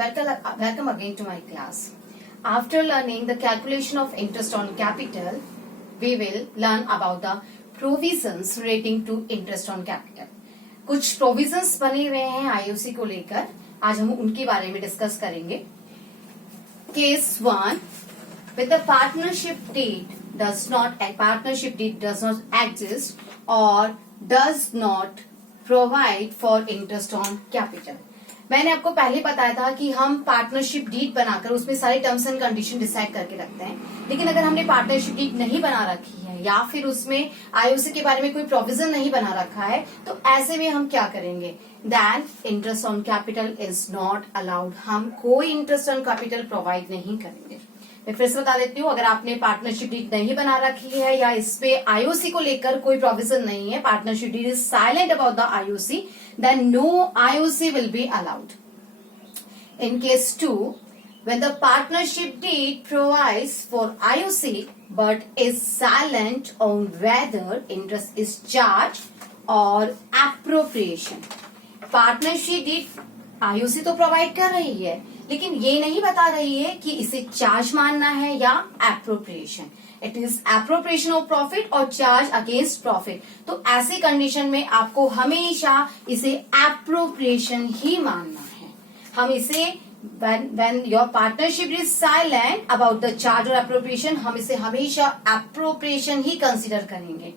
Welcome again to my class. After learning the calculation of interest on capital, we will learn about the provisions relating to interest on capital. कुछ provisions बने हुए हैं IOC को लेकर, आज हम उनके बारे में डिस्कस करेंगे. Case 1, with the partnership deed does not exist or does not provide for interest on capital. मैंने आपको पहले बताया था कि हम पार्टनरशिप डीड बनाकर उसमें सारे टर्म्स एंड कंडीशन डिसाइड करके रखते हैं, लेकिन अगर हमने पार्टनरशिप डीड नहीं बना रखी है या फिर उसमें आईओसी के बारे में कोई प्रोविजन नहीं बना रखा है, तो ऐसे में हम क्या करेंगे? Then interest on capital is not allowed. हम कोई इंटरेस्ट ऑन कैपिटल प्रोवाइड नहीं करेंगे. मैं फिर से बता देती हूँ, अगर आपने पार्टनरशिप डीड नहीं बना रखी है या इस पे आईओसी को लेकर कोई प्रोविजन नहीं है, partnership deed is silent about the IOC, then no IOC will be allowed. In case 2, when the partnership deed provides for IOC but is silent on whether interest is charged or appropriation. Partnership deed IOC तो provide कर रही है, लेकिन ये नहीं बता रही है कि इसे चार्ज मानना है या appropriation. It is appropriation of profit और चार्ज अगेंस्ट प्रॉफिट. तो ऐसे कंडीशन में आपको हमेशा इसे एप्रोप्रिएशन ही मानना है. हम इसे when your partnership is silent about the charge or appropriation, हम इसे हमेशा एप्रोप्रिएशन ही कंसिडर करेंगे.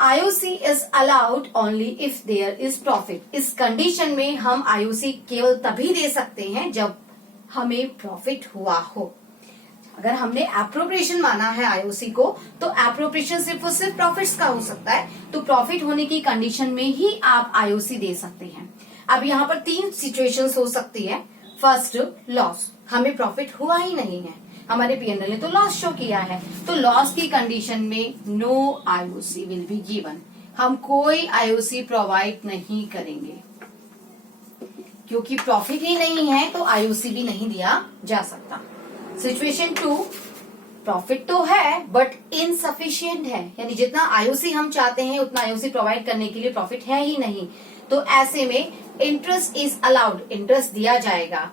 IOC is allowed only if there is profit. इस कंडीशन में हम IOC केवल तभी दे सकते हैं जब हमें प्रॉफिट हुआ हो. अगर हमने एप्रोप्रिएशन माना है आईओसी को, तो एप्रोप्रिएशन सिर्फ और सिर्फ प्रॉफिट्स का हो सकता है. तो प्रॉफिट होने की कंडीशन में ही आप आईओसी दे सकते हैं. अब यहाँ पर 3 सिचुएशंस हो सकती है. First, loss. हमें प्रॉफिट हुआ ही नहीं है, हमारे पीएनएल ने तो लॉस शो किया है. तो लॉस की कंडीशन में no IOC will be given. हम कोई आईओसी प्रोवाइड नहीं करेंगे, क्योंकि प्रॉफिट ही नहीं है तो आईओसी भी नहीं दिया जा सकता. सिचुएशन 2, प्रॉफिट तो है बट इनसफिशिएंट है, यानी जितना आईओसी हम चाहते हैं उतना आईओसी प्रोवाइड करने के लिए प्रॉफिट है ही नहीं. तो ऐसे में इंटरेस्ट इज अलाउड, इंटरेस्ट दिया जाएगा.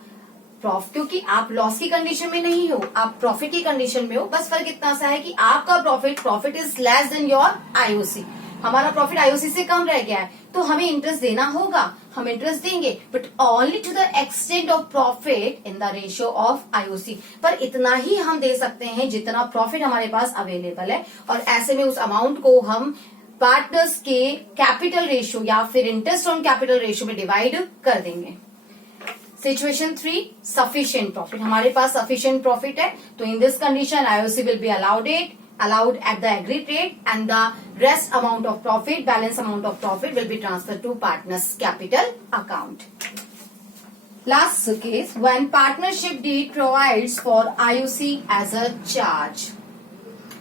क्योंकि आप लॉस की कंडीशन में नहीं हो, आप प्रॉफिट की कंडीशन में हो. बस फर्क इतना सा है कि आपका profit is less than your IOC. हमारा प्रॉफिट आईओसी से कम रह गया है, तो हमें इंटरेस्ट देना होगा. हम इंटरेस्ट देंगे but only to the extent of profit in the ratio of IOC. पर इतना ही हम दे सकते हैं जितना प्रॉफिट हमारे पास अवेलेबल है, और ऐसे में उस अमाउंट को हम पार्टनर्स के कैपिटल रेशियो या फिर इंटरेस्ट ऑन कैपिटल रेशियो में डिवाइड कर देंगे. Situation 3, sufficient profit. हमारे पास सफिशिएंट प्रॉफिट है, तो इन this condition IOC will B allowed at the agreed rate, and the rest amount of profit, balance amount of profit will be transferred to partners capital account. Last case, when partnership deed provides for IOC as a charge.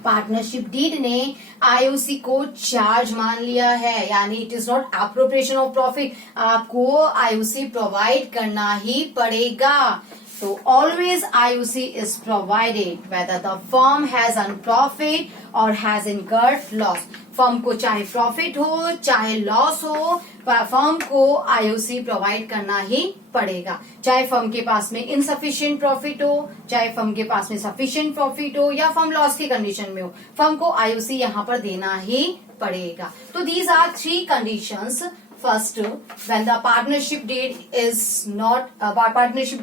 Partnership deed ने IOC को charge मान लिया है, यानी it is not appropriation of profit. आपको IOC provide करना ही पड़ेगा. So always IOC is provided whether the firm has earned profit or has incurred loss. Firm को चाहे प्रॉफिट हो चाहे लॉस हो, फर्म को आईओसी प्रोवाइड करना ही पड़ेगा. चाहे फर्म के पास में इनसफिशिएंट प्रॉफिट हो, चाहे फर्म के पास में सफिशिएंट प्रॉफिट हो, या फर्म लॉस की कंडीशन में हो, फर्म को आईओसी यहाँ पर देना ही पड़ेगा. तो these are 3 conditions. First, when the partnership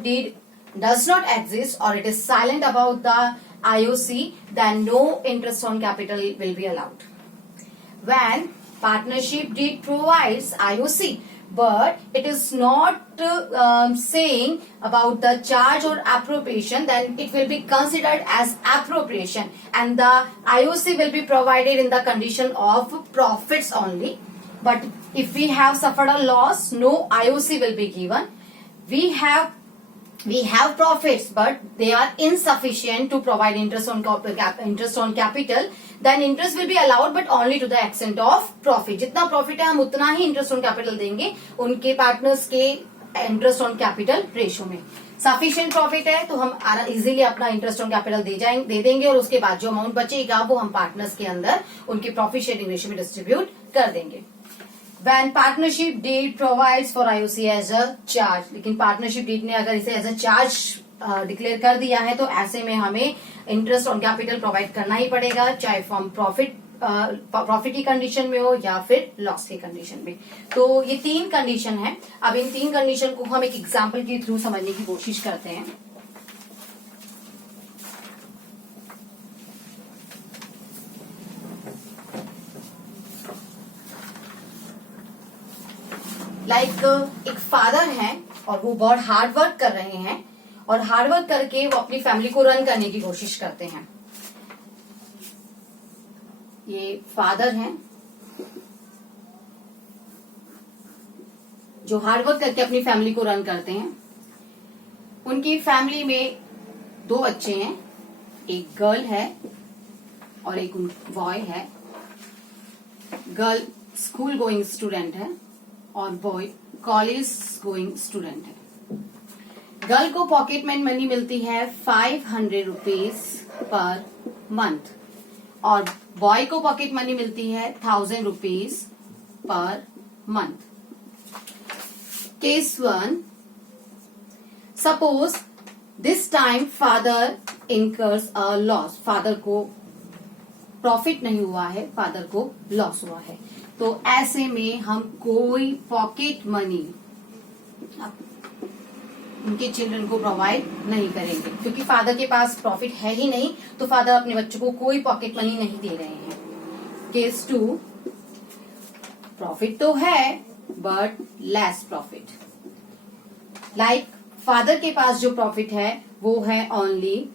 deed does not exist or it is silent about the IOC, then no interest on capital will be allowed. When partnership deed provides IOC but it is not saying about the charge or appropriation, then it will be considered as appropriation, and the IOC will be provided in the condition of profits only. But if we have suffered a loss, no IOC will be given. We have profits but they are insufficient to provide interest on capital, then interest will be allowed but only to the extent of profit. जितना profit है हम उतना ही interest on capital देंगे उनके partners के interest on capital ratio में. Sufficient profit है तो हम इजीली अपना इंटरेस्ट ऑन कैपिटल दे देंगे, और उसके बाद जो अमाउंट बचेगा वो हम पार्टनर्स के अंदर उनके प्रॉफिट शेयरिंग रेशियो में डिस्ट्रीब्यूट कर देंगे. When partnership deed provides for IOC as a charge, लेकिन पार्टनरशिप डीड ने अगर इसे एज अ चार्ज डिक्लेयर कर दिया है तो ऐसे में हमें इंटरेस्ट ऑन कैपिटल प्रोवाइड करना ही पड़ेगा, चाहे फ्रॉम प्रॉफिट की कंडीशन में हो या फिर लॉस की कंडीशन में। तो ये 3 कंडीशन है। अब इन 3 कंडीशन को हम एक एग्जांपल के थ्रू समझने की कोशिश करते हैं। एक फादर हैं और वो बहुत हार्ड वर्क कर रहे हैं और हार्ड वर्क करके वो अपनी फैमिली को रन करने की कोशिश करते हैं। ये फादर हैं जो हार्ड वर्क करके अपनी फैमिली को रन करते हैं। उनकी फैमिली में 2 बच्चे हैं, एक गर्ल है और एक बॉय है। गर्ल स्कूल गोइंग स्टूडेंट है और बॉय कॉलेज गोइंग स्टूडेंट है। गर्ल को पॉकेट मनी मिलती है 500 रुपीज पर मंथ और बॉय को पॉकेट मनी मिलती है 1000 rupees per month. Case 1, suppose this time father incurs a loss. Father को प्रॉफिट नहीं हुआ है, फादर को लॉस हुआ है। तो ऐसे में हम कोई पॉकेट मनी उनके चिल्ड्रन को प्रोवाइड नहीं करेंगे, क्योंकि फादर के पास प्रॉफिट है ही नहीं, तो फादर अपने बच्चों को कोई पॉकेट मनी नहीं दे रहे हैं। केस 2, प्रॉफिट तो है but less profit. Like father के पास जो प्रॉफिट है वो है ओनली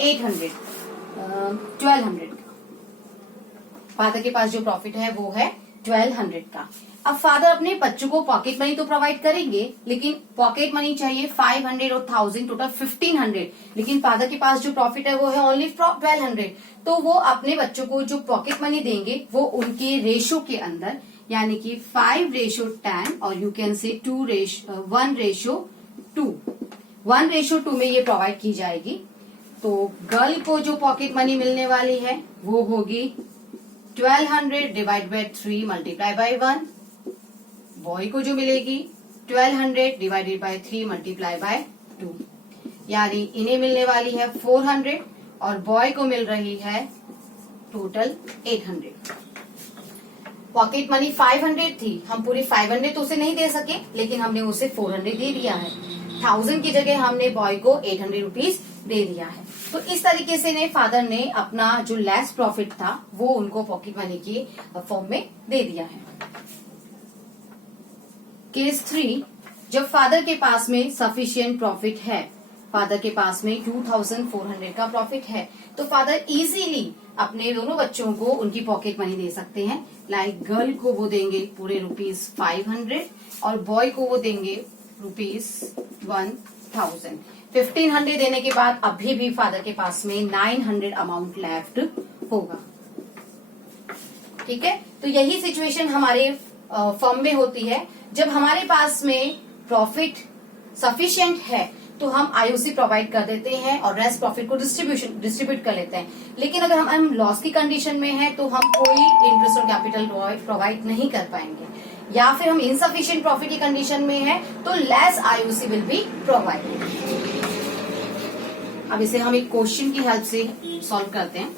1200 का। फादर के पास जो प्रॉफिट है वो है 1200 का। अब फादर अपने बच्चों को पॉकेट मनी तो प्रोवाइड करेंगे, लेकिन पॉकेट मनी चाहिए 500 और 1000, टोटल 1500। लेकिन फादर के पास जो प्रॉफिट है वो है ओनली 1200। तो वो अपने बच्चों को जो पॉकेट मनी देंगे वो उनके रेशो के अंदर, यानी कि 5:10 और यू कैन से 1:2 में ये प्रोवाइड की जाएगी। तो गर्ल को जो पॉकेट मनी मिलने वाली है वो होगी 1200 divide by 3 multiply by 1। Boy को जो मिलेगी 1200 डिवाइडेड बाय 3 मल्टीप्लाई बाय 2, यानी इन्हें मिलने वाली है 400 और बॉय को मिल रही है टोटल 800। पॉकेट मनी 500 थी, हम पूरी 500 तो उसे नहीं दे सके, लेकिन हमने उसे 400 दे दिया है। 1000 की जगह हमने बॉय को 800 रुपीज दे दिया है। तो इस तरीके से फादर ने अपना जो लेस प्रॉफिट था वो उनको पॉकेट मनी के फॉर्म में दे दिया है। केस 3, जब फादर के पास में सफिशिएंट प्रॉफिट है, फादर के पास में 2400 का प्रॉफिट है, तो फादर इजीली अपने दोनों बच्चों को उनकी पॉकेट मनी दे सकते हैं। लाइक गर्ल को वो देंगे पूरे ₹500 और बॉय को वो देंगे ₹1000। 1500 देने के बाद अभी भी फादर के पास में 900 अमाउंट लेफ्ट होगा। ठीक है, तो यही सिचुएशन हमारे फर्म में होती है। जब हमारे पास में प्रॉफिट सफिशिएंट है तो हम आईओसी प्रोवाइड कर देते हैं और रेस्ट प्रॉफिट को डिस्ट्रीब्यूट कर लेते हैं। लेकिन अगर हम लॉस की कंडीशन में हैं तो हम कोई इंटरेस्ट ऑन कैपिटल प्रोवाइड नहीं कर पाएंगे, या फिर हम इनसफिशिएंट प्रॉफिट की कंडीशन में हैं तो less IOC will be provided. अब इसे हम एक क्वेश्चन की हेल्प से सॉल्व करते हैं।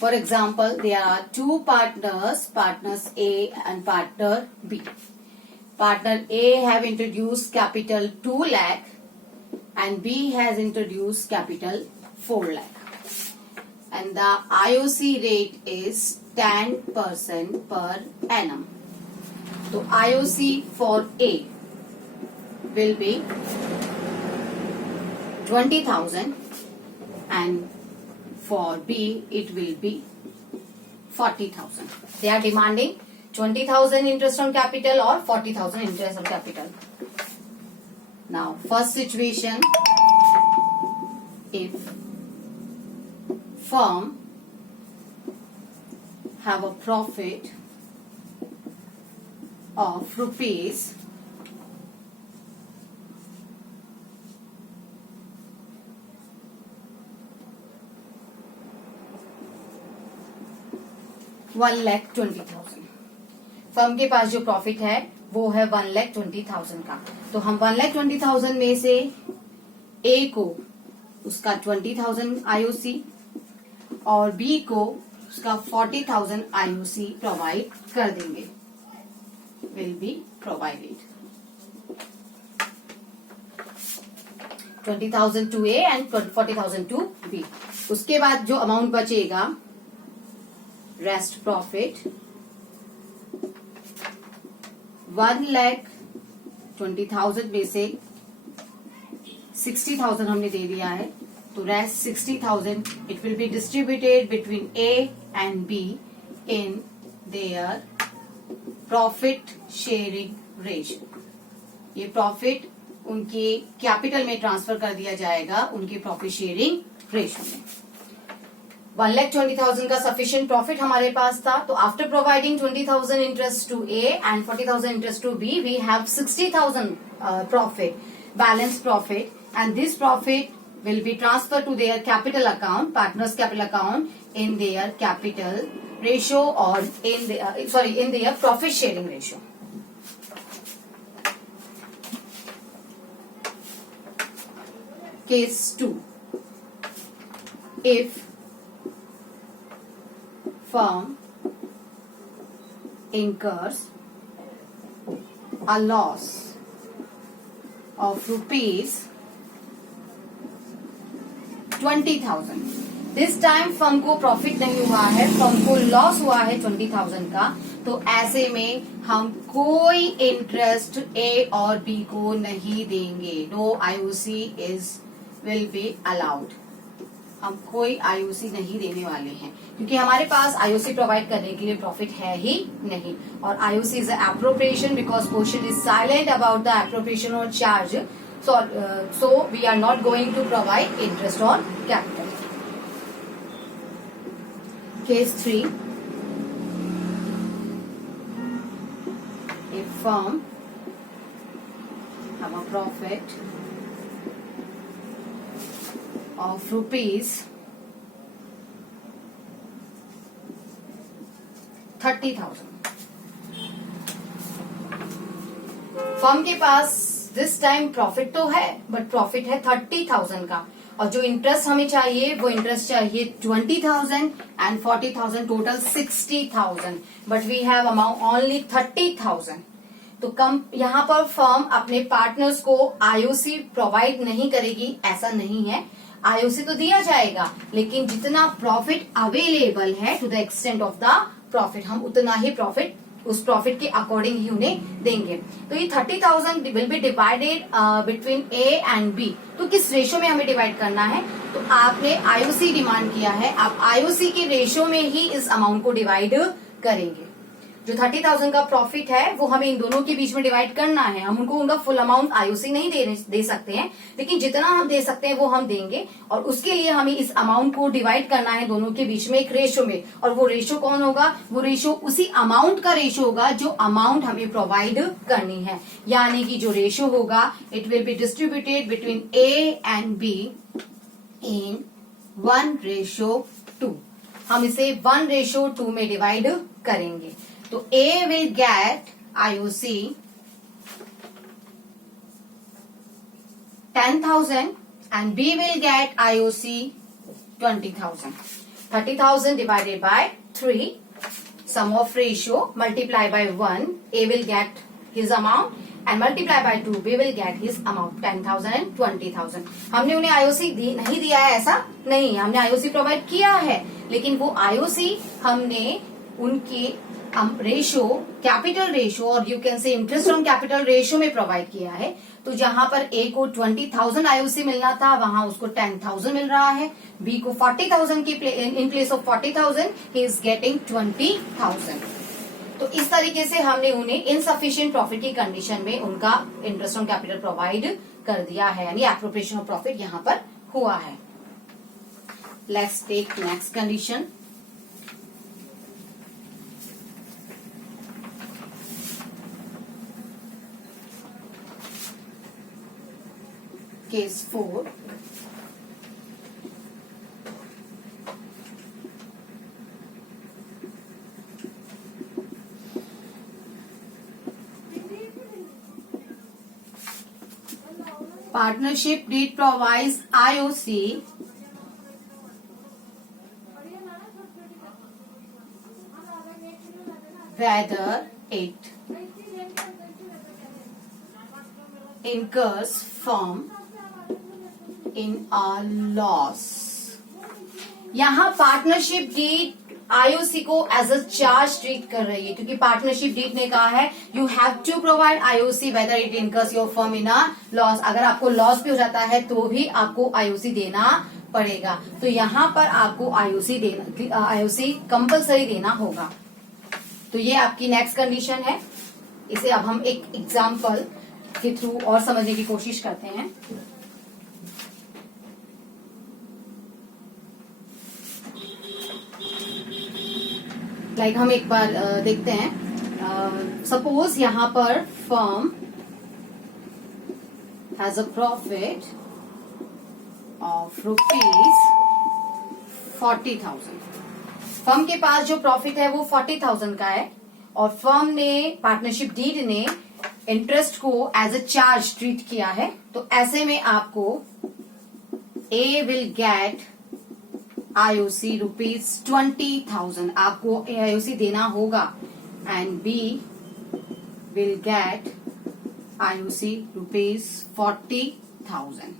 For example, there are 2 partners, partners A and partner B. Partner A have introduced capital 2 lakh and B has introduced capital 4 lakh. And the IOC rate is 10% per annum. So IOC for A will be 20,000 and for B it will be 40,000. They are demanding 20,000 interest on capital or 40,000 interest on capital. Now first situation, if firm have a profit of rupees 10 1,20,000। Firm के पास जो profit है वो है 1,20,000 का। तो हम 1,20,000 में से ए को उसका 20,000 आईओसी और बी को उसका 40,000 आईओसी प्रोवाइड कर देंगे, will be provided. 20,000 to A and 40,000 to B. उसके बाद जो अमाउंट बचेगा रेस्ट प्रॉफिट 1,20,000 में से 60,000 हमने दे दिया है, तो rest 60,000 it will be distributed between A and be in their profit sharing ratio. ये प्रॉफिट उनके कैपिटल में ट्रांसफर कर दिया जाएगा उनके प्रॉफिट शेयरिंग रेशियो में। 1,20,000 का सफिशिएंट प्रॉफिट हमारे पास था, तो after providing 20,000 interest to A and 40,000 interest to B, we have 60,000 profit, balance profit, and this profit will be transferred to their capital account, partners capital account in their capital ratio or in their profit sharing ratio. Case 2. If firm incurs a loss of rupees 20,000, this time firm को profit नहीं हुआ है, firm को loss हुआ है 20,000 का, तो ऐसे में हम कोई इंटरेस्ट ए और बी को नहीं देंगे। No IOC will be allowed. हम कोई आईओसी नहीं देने वाले हैं क्योंकि हमारे पास आईओसी प्रोवाइड करने के लिए प्रॉफिट है ही नहीं, और IOC is appropriation because question is silent about the appropriation और charge, so we are not going to provide interest on capital. Case 3. A firm have a profit of rupees 30,000. Firm के पास this time profit तो है but profit है 30,000 का, और जो interest हमें चाहिए वो इंटरेस्ट चाहिए 20,000 and 40,000, total 60,000, but we have amount only 30,000। तो कम यहाँ पर फर्म अपने पार्टनर्स को आईओसी प्रोवाइड नहीं करेगी, ऐसा नहीं है। आईओसी तो दिया जाएगा लेकिन जितना प्रॉफिट अवेलेबल है to the extent of the profit, हम उतना ही प्रॉफिट उस प्रॉफिट के अकॉर्डिंग ही उन्हें देंगे। तो ये 30,000 will be divided between A and B. तो किस रेशियो में हमें डिवाइड करना है, तो आपने आईओसी डिमांड किया है, आप आईओसी के रेशियो में ही इस अमाउंट को डिवाइड करेंगे। जो 30,000 का प्रॉफिट है वो हमें इन दोनों के बीच में डिवाइड करना है। हम उनको उनका फुल अमाउंट आईओसी नहीं दे सकते हैं, लेकिन जितना हम दे सकते हैं वो हम देंगे, और उसके लिए हमें इस अमाउंट को डिवाइड करना है दोनों के बीच में एक रेशियो में। और वो रेशियो कौन होगा, वो रेशियो उसी अमाउंट का रेशियो होगा जो अमाउंट हमें प्रोवाइड करनी है, यानी कि जो रेशियो होगा it will be distributed between A and be in 1:2। हम इसे 1:2 में डिवाइड करेंगे। तो A will get IOC 10,000 and B will get IOC 20,000. 30,000 divided by 3, sum of ratio multiply by 1, A will get his amount and multiply by 2, B will get his amount 10,000 and 20,000. हमने उन्हें IOC नहीं दिया है, ऐसा नहीं, हमने IOC provide किया है, लेकिन वो IOC हमने उनके रेशियो, कैपिटल रेशियो और you can say interest on capital ratio में प्रोवाइड किया है। तो जहां पर ए को 20,000 आईओसी मिलना था वहां उसको 10,000 मिल रहा है, बी को 40,000 की in place of 40,000 he is getting 20,000। तो इस तरीके से हमने उन्हें इनसफिशिएंट प्रॉफिट की कंडीशन में उनका इंटरेस्ट ऑन कैपिटल प्रोवाइड कर दिया है, यानी एप्रोप्रिएशन ऑफ प्रॉफिट यहां पर हुआ है। Let's take next condition. Case 4. Partnership deed provides IOC whether it incurs firm in a loss. यहाँ पार्टनरशिप डीड आईओसी को एज अ चार्ज ट्रीट कर रही है, क्योंकि पार्टनरशिप डीड ने कहा है you have to provide IOC whether it incurs your firm in a loss. अगर आपको लॉस भी हो जाता है तो भी आपको आईओसी देना पड़ेगा. तो यहाँ पर आपको आईओसी कंपलसरी देना होगा. तो ये आपकी नेक्स्ट कंडीशन है. इसे अब हम एक एग्जाम्पल के थ्रू और समझने की कोशिश करते हैं. लाइक हम एक बार देखते हैं. सपोज यहां पर firm has a profit of ₹40,000. Firm के पास जो प्रॉफिट है वो 40,000 का है और फर्म ने पार्टनरशिप डीड ने इंटरेस्ट को एज अ चार्ज ट्रीट किया है. तो ऐसे में आपको ए विल गेट आईओसी ₹20,000. आपको आईओसी देना होगा and B will get IOC ₹40,000.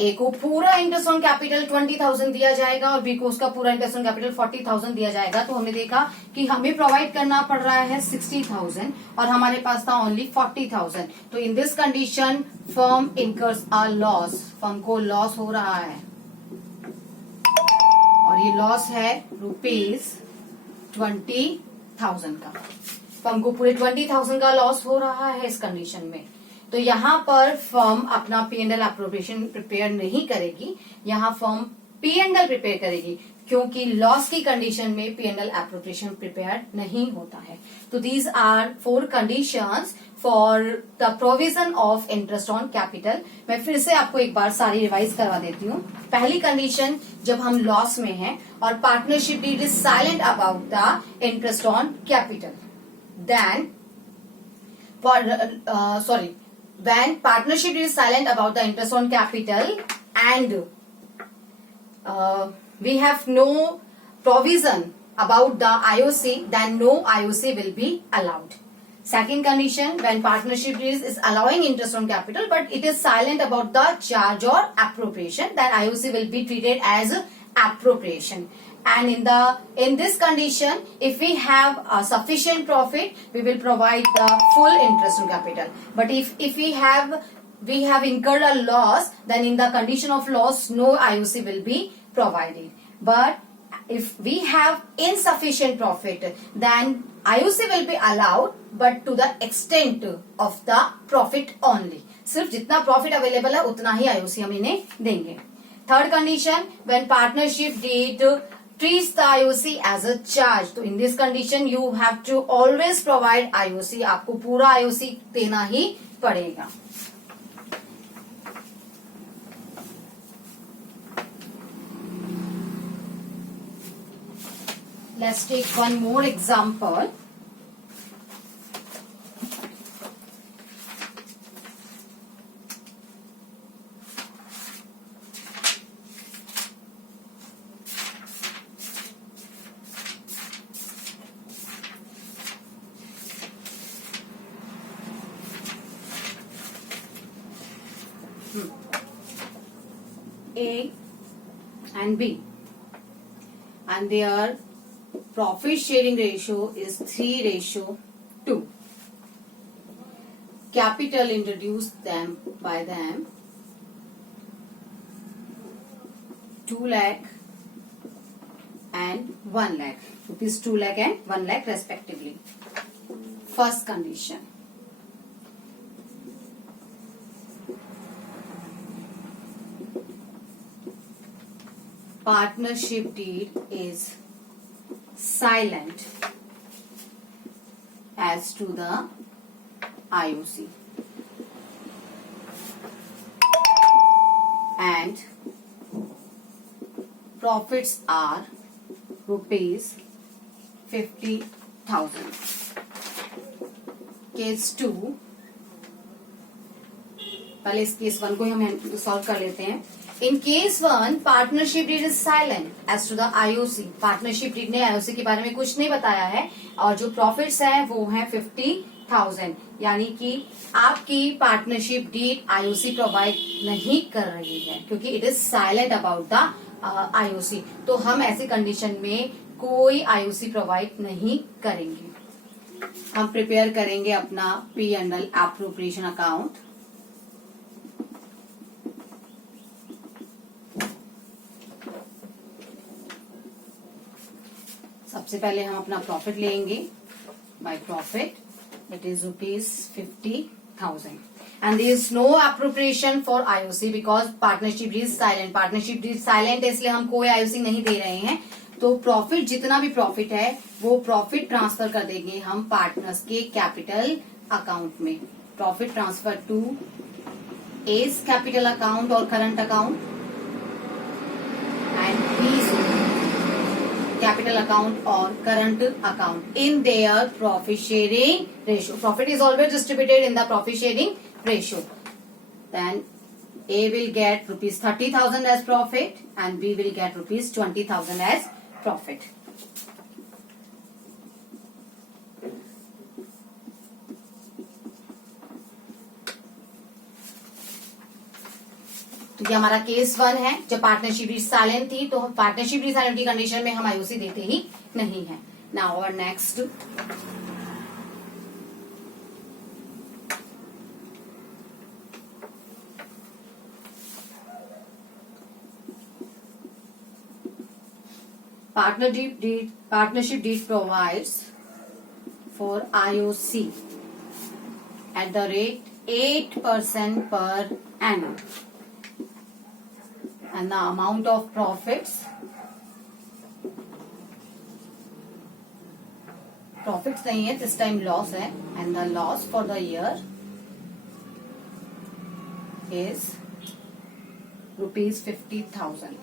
A को पूरा इंटरेस्ट ऑन कैपिटल 20,000 दिया जाएगा और बी को उसका पूरा इंटरेस्ट ऑन कैपिटल 40,000 दिया जाएगा. तो हमने देखा कि हमें प्रोवाइड करना पड़ रहा है 60,000 और हमारे पास था ओनली 40,000. तो इन this condition firm incurs a loss. Firm को लॉस हो रहा है और ये लॉस है ₹20,000 का. फर्म को पूरे 20,000 का लॉस हो रहा है इस कंडीशन में. तो यहाँ पर फर्म अपना P&L एप्रोप्रिएशन प्रिपेयर नहीं करेगी. यहाँ फर्म P&L प्रिपेयर करेगी क्योंकि लॉस की कंडीशन में P&L एप्रोप्रिएशन प्रिपेयर नहीं होता है. तो these are 4 conditions for the provision of interest on capital. मैं फिर से आपको एक बार सारी रिवाइज करवा देती हूँ. पहली कंडीशन जब हम लॉस में हैं और partnership deed is silent about the interest on capital. Then when partnership is silent about the interest on capital and we have no provision about the IOC, then no IOC will be allowed. Second condition, when partnership is allowing interest on capital but it is silent about the charge or appropriation, then IOC will be treated as appropriation. And in this condition, if we have a sufficient profit, we will provide the full interest on capital. But if we have incurred a loss, then in the condition of loss, no IOC will be provided. But if we have insufficient profit, then IOC will be allowed, but to the extent of the profit only. सिर्फ जितना profit available है उतना ही IOC हम इन्हें देंगे. Third condition, when partnership deed treats the IOC as a charge. तो in this condition you have to always provide IOC. आपको पूरा IOC देना ही पड़ेगा. Let's take one more example. A and B, and their profit sharing ratio is 3:2. Capital introduced by them 2 lakh and 1 lakh, rupees 2 lakh and 1 lakh respectively. First condition, partnership deed is silent as to the IOC and profits are ₹50,000. Case 2, पहले इस case 1 को ही हम solve कर लेते हैं। In case 1 partnership deed is silent as to the IOC. Partnership deed ने IOC के बारे में कुछ नहीं बताया है और जो प्रॉफिट्स हैं वो हैं 50,000, यानी कि आपकी पार्टनरशिप डीड आईओसी प्रोवाइड नहीं कर रही है क्योंकि it is silent about the IOC. तो हम ऐसी कंडीशन में कोई आईओसी प्रोवाइड नहीं करेंगे। हम प्रिपेयर करेंगे अपना P&L एप्रोप्रिएशन अकाउंट। सबसे पहले हम अपना प्रॉफिट लेंगे। By profit it is ₹50,000 and there is no appropriation for IOC because partnership deed silent. Partnership deed silent है इसलिए हम कोई आईओसी नहीं दे रहे हैं। तो प्रॉफिट जितना भी प्रॉफिट है वो प्रॉफिट ट्रांसफर कर देंगे हम पार्टनर्स के कैपिटल अकाउंट में। Profit transfer to as capital account और करंट अकाउंट एंड बीज कैपिटल अकाउंट और current account in their profit sharing ratio. Profit is always distributed in the profit sharing ratio. Then A will get ₹30,000 as profit and B will get ₹20,000 as profit. तो ये हमारा case 1 है। जब partnership deed silent थी तो partnership deed silent की condition में हम आईओसी देते ही नहीं है। नाउ और next partnership deed provides for IOC at the rate 8% per annum and the amount of profits नहीं है, this time loss है, and the loss for the year is ₹50,000.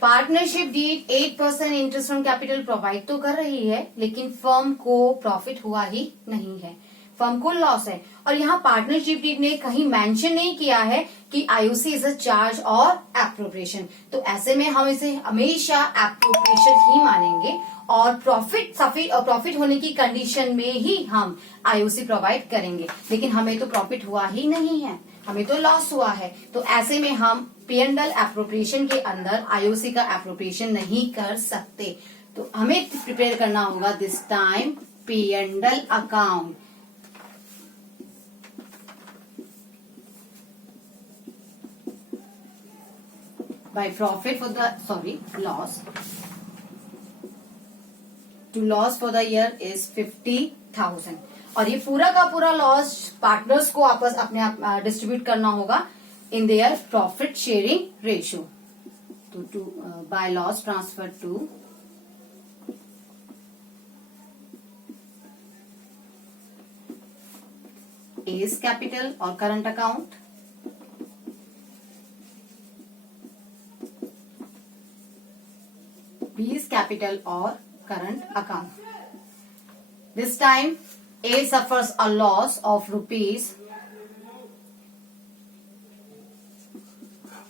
Partnership deed 8% interest on capital provide तो कर रही है लेकिन firm को profit हुआ ही नहीं है, फर्म को लॉस है। और यहाँ पार्टनरशिप डीड ने कहीं मेंशन नहीं किया है कि आईओसी इज अ चार्ज और एप्रोप्रिएशन। तो ऐसे में हम इसे हमेशा एप्रोप्रिएशन ही मानेंगे और प्रॉफिट होने की कंडीशन में ही हम आईओसी प्रोवाइड करेंगे। लेकिन हमें तो प्रॉफिट हुआ ही नहीं है, हमें तो लॉस हुआ है। तो ऐसे में हम P&L एप्रोप्रिएशन के अंदर आईओसी का एप्रोप्रिएशन नहीं कर सकते। तो हमें प्रिपेयर करना होगा this time P&L account. By profit for the loss to loss for the year is 50,000 और ये पूरा का पूरा लॉस पार्टनर्स को आपस अपने आप डिस्ट्रीब्यूट करना होगा in their profit sharing ratio. To by loss transfer to A's capital or current account B's capital or current account. This time A suffers a loss of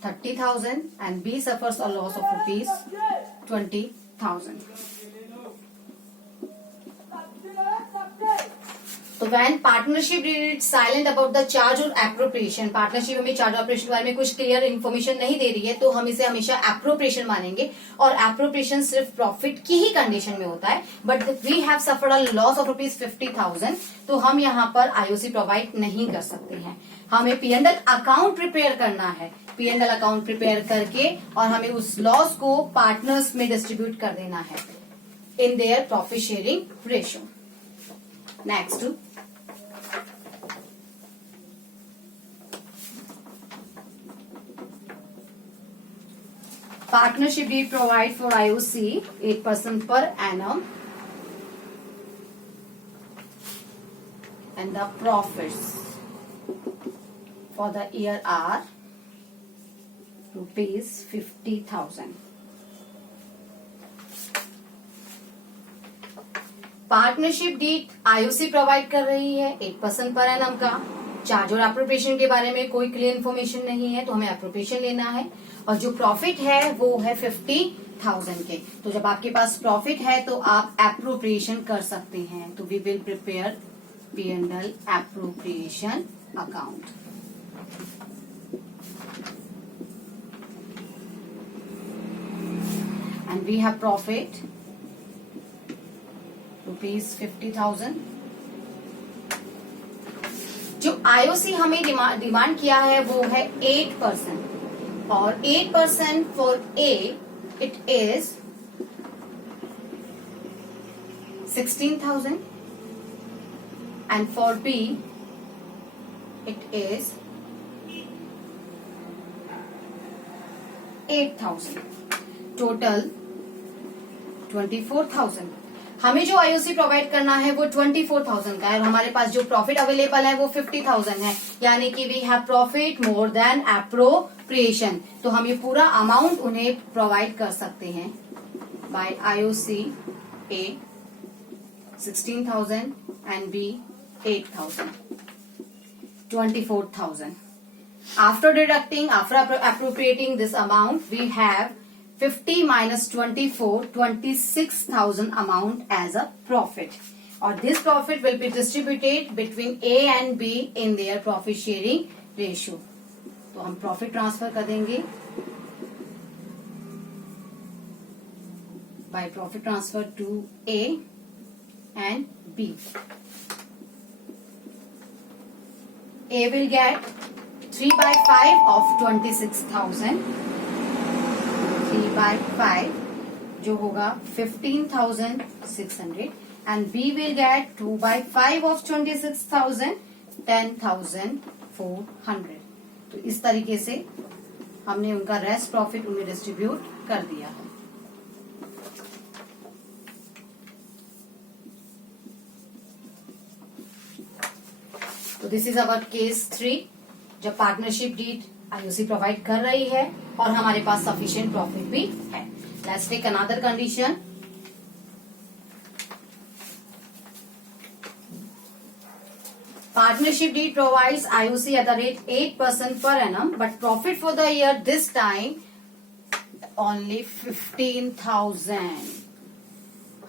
₹30,000 and B suffers a loss of ₹20,000. तो when partnership is silent about the charge और appropriation, partnership हमें charge operation के बारे में कुछ clear information नहीं दे रही है तो हम इसे हमेशा एप्रोप्रिएशन मानेंगे और एप्रोप्रिएशन सिर्फ प्रॉफिट की ही कंडीशन में होता है। But we have suffered a loss of ₹50,000 तो हम यहाँ पर आईओसी प्रोवाइड नहीं कर सकते हैं। हमें P&L अकाउंट प्रिपेयर करना है, P&L अकाउंट प्रिपेयर करके और हमें उस लॉस को पार्टनर्स में डिस्ट्रीब्यूट कर देना है इन their profit sharing ratio. Next partnership deed provide for IOC 8% per annum and the profits for the year are ₹50,000. Partnership deed IOC provide कर रही है 8% पर एनम का। चार्ज और एप्रोप्रिएशन के बारे में कोई क्लियर इन्फॉर्मेशन नहीं है, तो हमें एप्रोप्रिएशन लेना है। और जो प्रॉफिट है वो है 50,000 के। तो जब आपके पास प्रॉफिट है तो आप एप्रोप्रिएशन कर सकते हैं। तो we will prepare P&L appropriation account. And we have profit rupees 50,000। जो आईओसी हमें डिमांड किया है वो है 8%, और 8% for a it is 16,000 and for B it is 8,000, total 24,000। हमें जो आईओसी प्रोवाइड करना है वो 24,000 का है, और हमारे पास जो प्रॉफिट अवेलेबल है वो 50,000 है, यानी कि we have profit more than appropriation. तो हम ये पूरा अमाउंट उन्हें प्रोवाइड कर सकते हैं by IOC A 16,000 and B 8,000, 24,000. After deducting, after appropriating this amount, we have 50 minus 24, 26,000 amount as a profit. Or this profit will be distributed between A and B in their profit sharing ratio. तो हम profit transfer कर देंगे by profit transfer to A and B. A will get 3 by 5 of 26,000, 3 by 5 जो होगा 15,600, and B will get 2 by 5 of 26,000, 10,400। तो इस तरीके से हमने उनका रेस्ट प्रॉफिट उन्हें डिस्ट्रीब्यूट कर दिया है। तो दिस इज अवर केस 3, जब पार्टनरशिप डीड आईओसी प्रोवाइड कर रही है और हमारे पास सफिशिएंट प्रॉफिट भी है। Let's take another condition. Partnership deed provides IOC at the rate 8% per annum, but profit for the year this time only 15,000।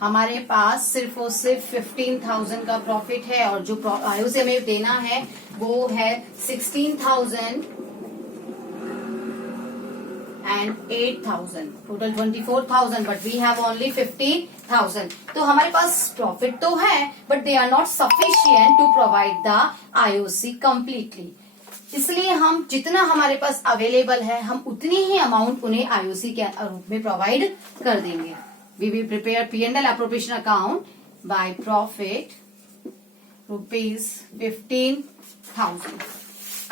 हमारे पास सिर्फ और सिर्फ 15,000 का प्रॉफिट है, और जो आईओसी हमें देना है वो है 16,000 and 8,000, total 24,000, but we have only 50,000। तो हमारे पास प्रॉफिट तो है, but they are not sufficient to provide the IOC completely. इसलिए हम जितना हमारे पास अवेलेबल है हम उतनी ही अमाउंट उन्हें आईओसी के रूप में प्रोवाइड कर देंगे। We will prepare P&L appropriation account by profit rupees 15,000,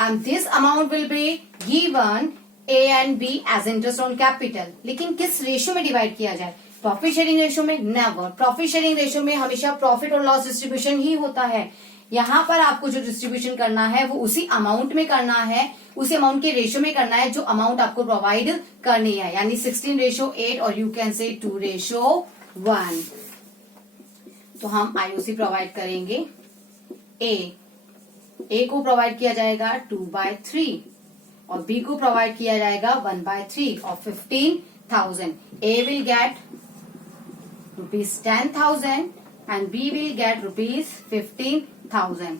and this amount will be given A and B as interest on capital। लेकिन किस रेशियो में डिवाइड किया जाए? प्रॉफिट शेयरिंग रेशियो में? नेवर। प्रॉफिट शेयरिंग रेशियो में हमेशा profit और loss distribution ही होता है। यहाँ पर आपको जो डिस्ट्रीब्यूशन करना है वो उसी अमाउंट में करना है, उसी अमाउंट के रेशियो में करना है जो अमाउंट आपको प्रोवाइड करनी है, यानी 16:8 और यू कैन से 2:1। तो हम आईओसी प्रोवाइड करेंगे ए को प्रोवाइड किया जाएगा 2/3 और बी को प्रोवाइड किया जाएगा 1/3 of 15,000। A will get ₹10,000 and B will get ₹15,000।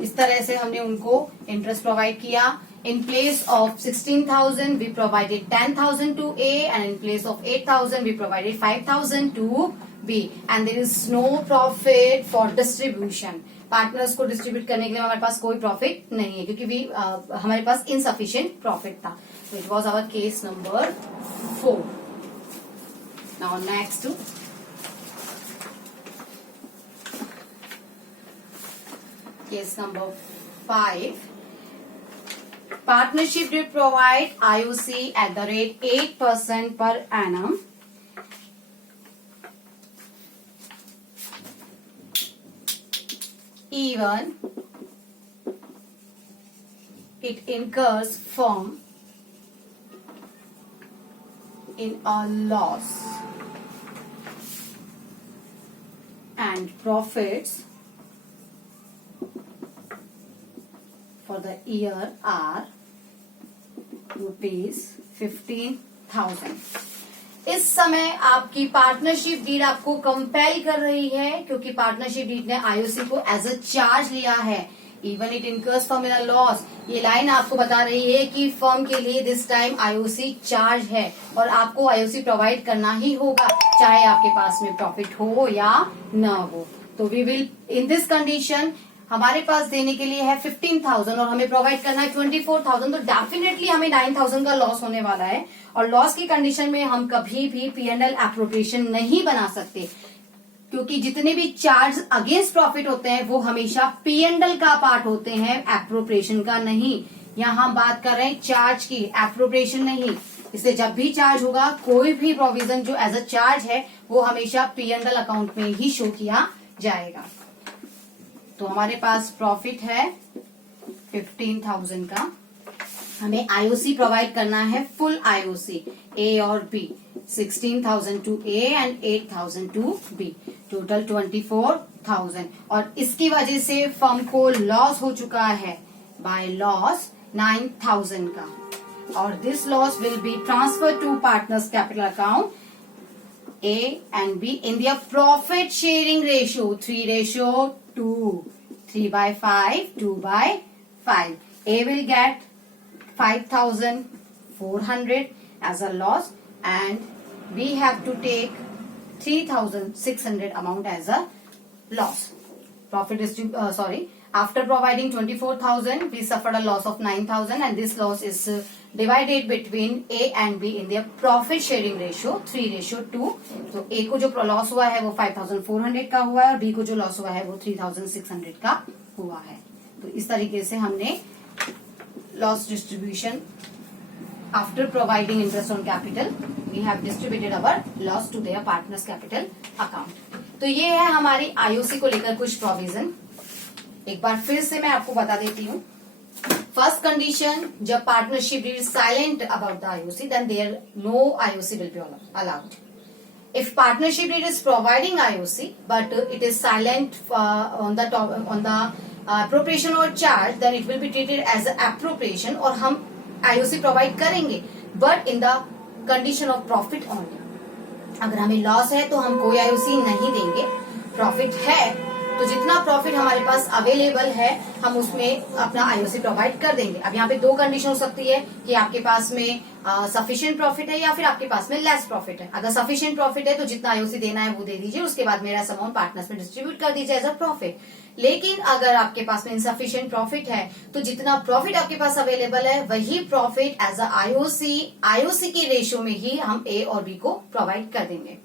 इस तरह से हमने उनको इंटरेस्ट प्रोवाइड किया। In place of 16,000 we provided 10,000 to A, and in place of 8,000 we provided 5,000 to B, and there is no profit for distribution। Partners को distribute करने के लिए हमारे पास कोई प्रॉफिट नहीं है, क्योंकि हमारे पास इनसफिशिएंट प्रॉफिट था। तो it was our case number 4। Now next case number 5. Partnership did provide IOC at the rate 8% per annum. Even it incurs firm in a loss and profits for the year are ₹15,000। इस समय आपकी partnership deed आपको compel कर रही है, क्योंकि partnership deed ने IOC को एज अ चार्ज लिया है। Even it incurs firm in a loss, ये लाइन आपको बता रही है कि फर्म के लिए दिस टाइम आईओसी चार्ज है और आपको आईओसी प्रोवाइड करना ही होगा, चाहे आपके पास में प्रॉफिट हो या ना हो। तो we will in this condition, हमारे पास देने के लिए है 15,000 और हमें प्रोवाइड करना है 24,000, तो डेफिनेटली हमें 9,000 का लॉस होने वाला है। और लॉस की कंडीशन में हम कभी भी P&L एप्रोप्रिएशन नहीं बना सकते, क्योंकि जितने भी चार्ज अगेंस्ट प्रॉफिट होते हैं वो हमेशा P&L का पार्ट होते हैं, एप्रोप्रिएशन का नहीं। यहाँ हम बात कर रहे हैं चार्ज की, एप्रोप्रिएशन नहीं। इसलिए जब भी चार्ज होगा, कोई भी प्रोविजन जो एज अ चार्ज है वो हमेशा P&L अकाउंट में ही शो किया जाएगा। तो हमारे पास प्रॉफिट है 15,000 का, हमें आईओसी प्रोवाइड करना है, फुल आईओसी ए और B, 16,000 to A and 8,000 to B, total 24,000। और इसकी वजह से फर्म को लॉस हो चुका है बाय लॉस 9,000 का, और this loss will be transfer to partners capital account A and B in their profit sharing ratio 3:2, 3/5, 2/5. A will get 5,400 as a loss and we have to take 3,600 amount as a loss. After providing 24,000, we suffered a loss of 9,000 and this loss is divided between A and B in their profit sharing ratio 3:2. तो A को जो loss हुआ है वो 5,400 का हुआ है और B को जो लॉस हुआ है वो 3,600 का हुआ है। तो इस तरीके से हमने loss distribution after providing interest on capital we have distributed our loss to their partners capital account. तो ये है हमारी आईओसी को लेकर कुछ प्रोविजन। एक बार फिर से मैं आपको बता देती हूँ। फर्स्ट कंडीशन, जब partnership is silent about the IOC, then there no IOC will be allowed. If partnership deed is providing IOC but it is silent on the appropriation or charge, then it will be treated as appropriation और हम IOC provide करेंगे, but in the condition of profit only। अगर हमें loss है तो हम कोई IOC नहीं देंगे, प्रॉफिट है तो जितना प्रॉफिट हमारे पास अवेलेबल है हम उसमें अपना आईओसी प्रोवाइड कर देंगे। अब यहाँ पे दो कंडीशन हो सकती है कि आपके पास में सफिशिएंट प्रॉफिट है या फिर आपके पास में लेस प्रॉफिट है। अगर सफिशिएंट प्रॉफिट है तो जितना आईओसी देना है वो दे दीजिए, उसके बाद मेरा अमाउंट पार्टनर्स में डिस्ट्रीब्यूट कर दीजिए एज अ प्रॉफिट। लेकिन अगर आपके पास में इनसफिशिएंट प्रॉफिट है तो जितना प्रॉफिट आपके पास अवेलेबल है वही प्रॉफिट एज अ आईओसी के रेशियो में ही हम ए और बी को प्रोवाइड कर देंगे।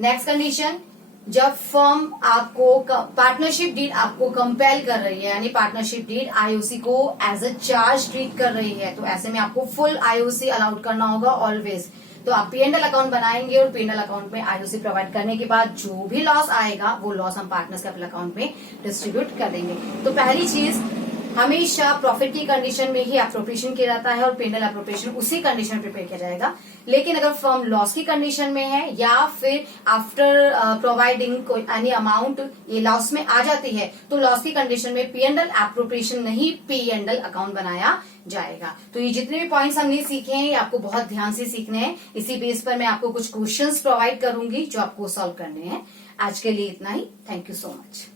नेक्स्ट कंडीशन, जब फर्म आपको पार्टनरशिप डीड आपको कंपेल कर रही है, यानी पार्टनरशिप डीड आईओसी को एज अ चार्ज ट्रीट कर रही है, तो ऐसे में आपको फुल आईओसी अलाउड करना होगा ऑलवेज। तो आप P&L अकाउंट बनाएंगे और P&L अकाउंट में आईओसी प्रोवाइड करने के बाद जो भी लॉस आएगा वो लॉस हम पार्टनर्स कैपिटल अकाउंट में डिस्ट्रीब्यूट कर देंगे। तो पहली चीज, हमेशा प्रॉफिट की कंडीशन में ही एप्रोप्रिएशन किया जाता है और P&L एप्रोप्रिएशन उसी कंडीशन में प्रिपेयर किया जाएगा। लेकिन अगर फर्म लॉस की कंडीशन में है या फिर आफ्टर प्रोवाइडिंग कोई एनी अमाउंट ये लॉस में आ जाती है तो लॉस की कंडीशन में P&L एप्रोप्रिएशन नहीं P&L अकाउंट बनाया जाएगा। तो ये जितने भी पॉइंट्स हमने सीखे हैं ये आपको बहुत ध्यान से सीखने हैं। इसी बेस पर मैं आपको कुछ क्वेश्चंस प्रोवाइड करूंगी जो आपको सॉल्व करने हैं। आज के लिए इतना ही। Thank you so much.